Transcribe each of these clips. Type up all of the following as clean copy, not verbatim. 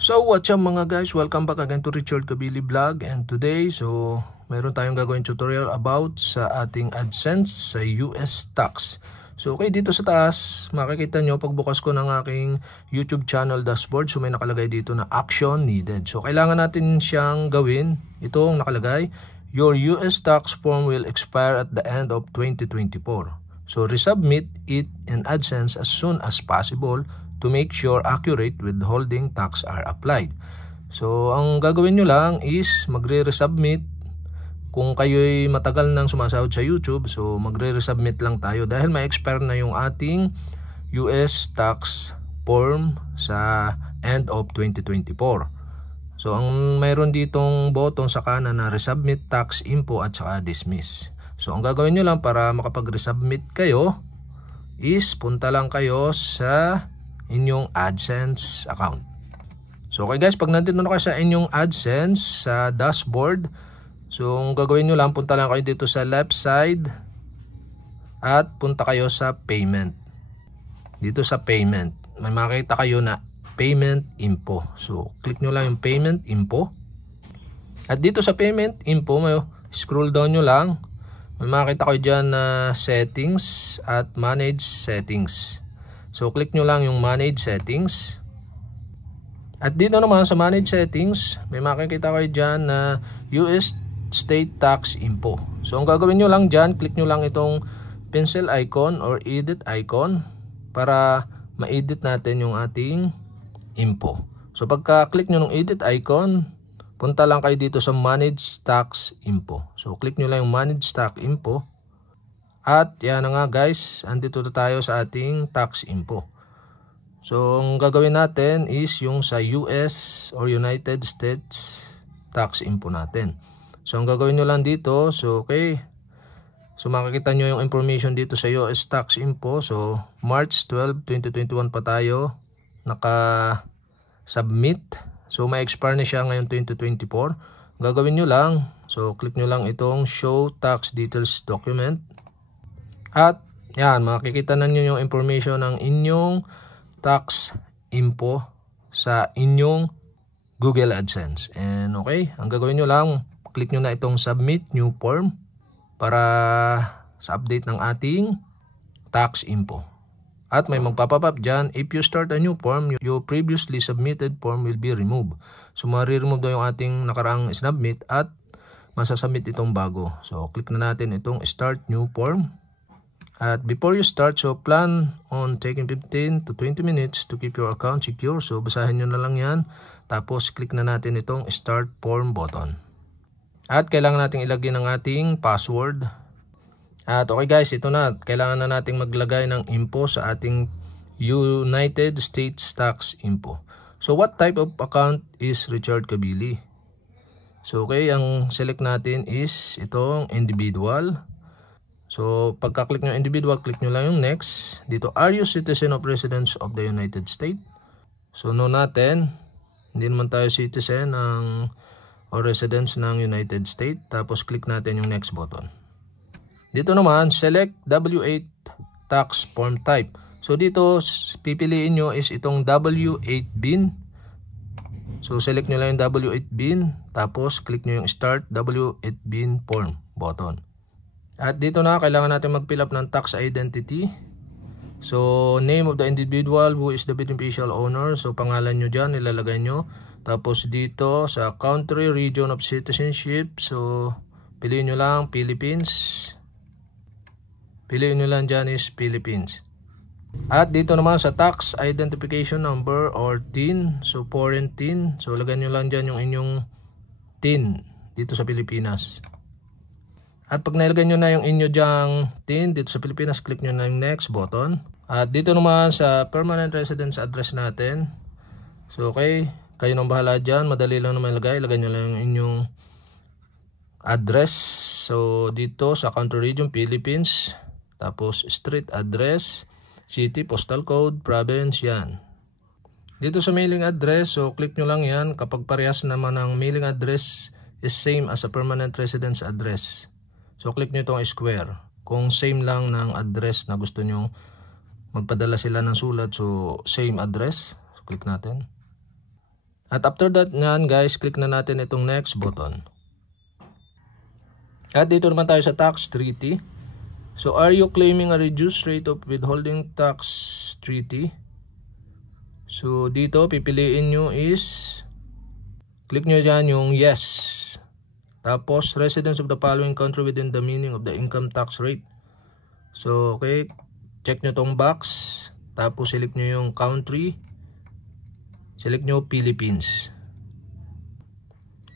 So what's up mga guys, welcome back again to Richard Kabili Vlog. And today, meron tayong gagawin tutorial about sa ating AdSense sa US tax. So okay, dito sa taas makikita nyo pagbukas ko ng aking YouTube channel dashboard. So may nakalagay dito na action needed. So kailangan natin siyang gawin. Itong nakalagay, your US tax form will expire at the end of 2024. So resubmit it in AdSense as soon as possible to make sure accurate withholding tax are applied. So ang gagawin nyo lang is magre-resubmit. Kung kayo'y matagal nang sumasahod sa YouTube, so magre-resubmit lang tayo dahil ma-expire na yung ating US tax form sa end of 2024. So ang mayroon ditong button sa kanan na resubmit tax info at saka dismiss. So ang gagawin nyo lang para makapag-resubmit kayo is punta lang kayo sa inyong AdSense account. So okay guys, pag nandito na kayo sa inyong AdSense sa dashboard, so ang gagawin nyo lang, punta lang kayo dito sa left side at punta kayo sa payment. Dito sa payment may makita kayo na payment info. So click nyo lang yung payment info. At dito sa payment info, may scroll down nyo lang, may makita kayo dyan na settings at manage settings. So click nyo lang yung manage settings. At dito naman sa manage settings, may makikita kayo dyan na US state tax info. So ang gagawin nyo lang dyan, click nyo lang itong pencil icon or edit icon para ma-edit natin yung ating info. So pagka click nyo ng edit icon, punta lang kayo dito sa manage tax info. So click nyo lang yung manage tax info. At yan na nga guys, andito na tayo sa ating tax info. So ang gagawin natin is yung sa US or United States tax info natin. So ang gagawin nyo lang dito, so okay, so makikita nyo yung information dito sa US tax info. So March 12, 2021 pa tayo naka-submit. So may expire na siya ngayon 2024. Gagawin nyo lang, so click nyo lang itong show tax details document. At yan, makikita na nyo yung information ng inyong tax info sa inyong Google AdSense. And okay, ang gagawin nyo lang, click nyo na itong submit new form para sa update ng ating tax info. At may magpapop up dyan, if you start a new form, your previously submitted form will be removed. So ma-remove daw yung ating nakaraang submit at masasubmit itong bago. So click na natin itong start new form. At before you start, so plan on taking 15 to 20 minutes to keep your account secure. So basahin nyo na lang yan. Tapos click na natin itong start form button. At kailangan nating ilagay ng ating password. At okay guys, ito na. Kailangan na nating maglagay ng info sa ating United States tax info. So what type of account is Richard Kabili? So okay, ang select natin is itong individual. So pagka-click nyo individual, click nyo lang yung next. Dito, are you citizen of residence of the United States? So no natin, hindi naman tayo citizen or residence ng United States. Tapos click natin yung next button. Dito naman, select W8 tax form type. So dito, pipiliin nyo is itong W8 bin. So select nyo lang yung W8 bin. Tapos click nyo yung start W8 bin form button. At dito na, kailangan natin mag-fill up ng tax identity. So, name of the individual who is the beneficial owner. So, pangalan nyo dyan, ilalagay nyo. Tapos dito, sa country, region of citizenship. So, piliin nyo lang, Philippines. Piliin nyo lang dyan is Philippines. At dito naman sa tax identification number or TIN. So, foreign TIN. So, lagay nyo lang dyan yung inyong TIN dito sa Pilipinas. At pag nilagay nyo na yung inyo dyang TIN dito sa Pilipinas, click nyo na yung next button. At dito naman sa permanent residence address natin. So okay, kayo nang bahala dyan. Madali lang naman ilagay. Ilagay nyo lang yung inyong address. So dito sa country region, Philippines. Tapos street address, city, postal code, province, yan. Dito sa mailing address, so click nyo lang yan. Kapag parehas naman ang mailing address is same as a permanent residence address. So click nyo itong square. Kung same lang ng address na gusto nyo magpadala sila ng sulat, so same address. So, click natin. At after that nyan guys, click na natin itong next button. At dito naman tayo sa tax treaty. So are you claiming a reduced rate of withholding tax treaty? So dito pipiliin nyo is, click nyo dyan yung yes. Tapos residents of the following country within the meaning of the income tax rate. So okay, check nyo tong box. Tapos select nyo yung country. Select nyo Philippines.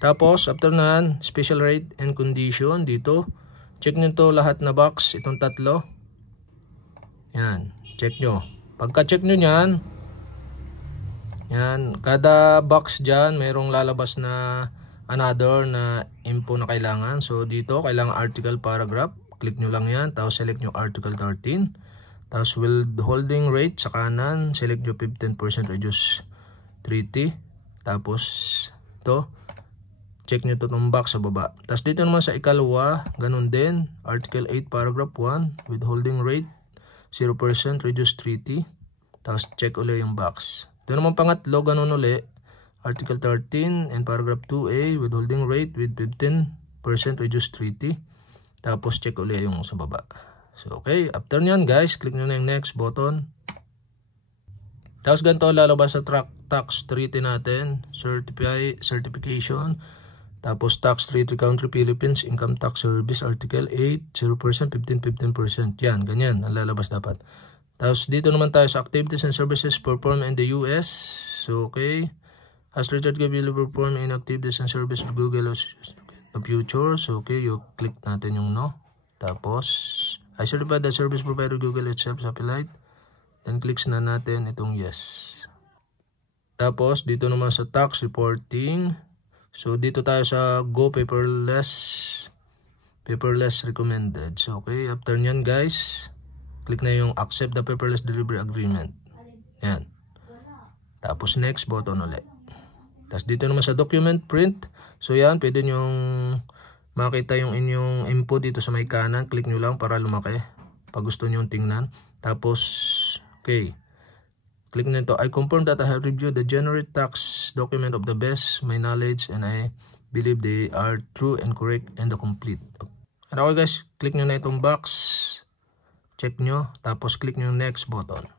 Tapos after nan, special rate and condition dito. Check nyo to lahat na box, itong tatlo. Yan, check nyo. Pagka check nyo yan, kada box dyan mayroong lalabas na another na info na kailangan. So dito kailangan article paragraph. Click nyo lang yan. Tapos select nyo article 13. Tapos withholding rate sa kanan. Select nyo 15% reduce treaty. Tapos ito, check nyo to itong box sa baba. Tapos dito naman sa ikalwa, ganun din. Article 8 paragraph 1. Withholding rate 0% reduce treaty. Tapos check ulit yung box. Ito naman pangatlo, ganun ulit. Article 13 and paragraph 2A. Withholding rate with 15% reduce treaty. Tapos check ulit yung sa baba. So okay, after nyan guys, click nyo na yung next button. Tapos ganito lalabas sa tax treaty natin, certification, tapos tax treaty country Philippines, income tax service, article 8, 0%, 15%. Yan, ganyan ang lalabas dapat. Tapos dito naman tayo sa activities and services performed in the US. So okay, has Richard Gabili performed in activities and services of Google the future? So okay, you click natin yung no. Tapos I certify the service provider Google itself satellite. Then clicks na natin itong yes. Tapos dito naman sa tax reporting. So dito tayo sa go paperless recommended. So okay, after nyan guys, click na yung accept the paperless delivery agreement. Yan. Tapos next button ulit. Tapos dito naman sa document print. So yan, pwede nyong makita yung inyong info dito sa may kanan. Click nyo lang para lumaki pag gusto nyo tingnan. Tapos okay, click nito. I confirm that I have reviewed the general tax document of the best my knowledge and I believe they are true and correct and complete. And okay guys, click nyo na itong box. Check nyo. Tapos click nyo next button.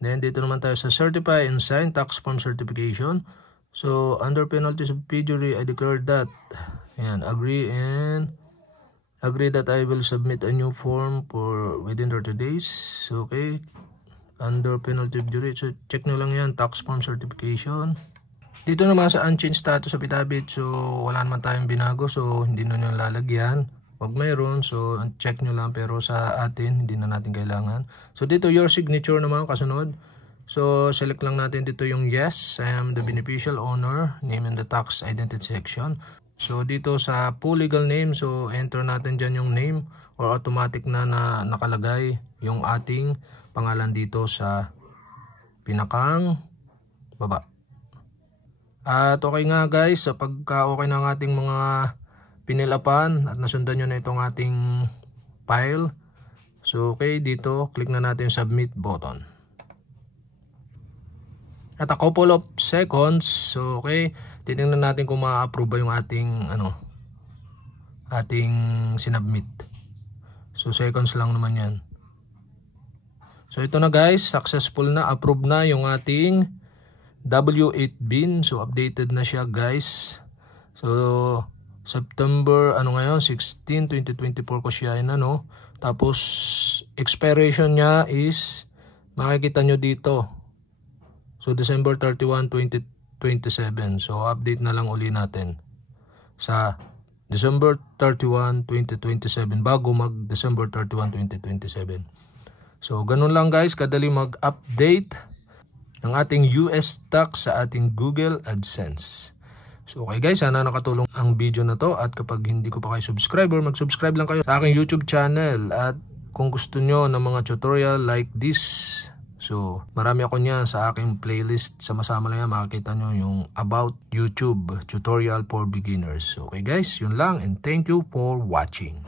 Then dito naman tayo sa certify and sign tax form certification. So under penalties of perjury, I declare that. Ayan, agree that I will submit a new form for within 30 days. So okay. Under penalty of jury. So check nyo lang yan, tax form certification. Dito naman sa unchanged status affidavit, so wala naman tayong binago, so hindi na nyo lalagyan. Pag mayroon, so check nyo lang, pero sa atin hindi na natin kailangan. So dito your signature naman kasunod. So select lang natin dito yung yes, I am the beneficial owner, name in the tax identity section. So dito sa full legal name, so enter natin dyan yung name or automatic na nakalagay yung ating pangalan dito sa pinakang baba. At okay nga guys, sa pagka okay ng ating mga pinilapan at nasundan nyo na itong ating file. So okay, dito click na natin submit button. At a couple of seconds, so okay, titingnan natin kung ma-approve ba yung ating ating sinubmit. So seconds lang naman yan. So ito na guys, successful na, approve na yung ating W8 bin. So updated na siya guys. So September ngayon 16, 2024 ko siya Tapos expiration niya is makikita nyo dito. So December 31, 2027. So update na lang uli natin sa December 31, 2027 bago mag December 31, 2027. So ganun lang guys, kadali mag-update ng ating US tax sa ating Google AdSense. So okay guys, sana nakatulong ang video na to, at kapag hindi ko pa kayo subscriber, mag-subscribe lang kayo sa aking YouTube channel. At kung gusto nyo ng mga tutorial like this, so marami ako niyan sa aking playlist. Sama-sama lang yan, makikita nyo yung about YouTube tutorial for beginners. Okay guys, yun lang, and thank you for watching.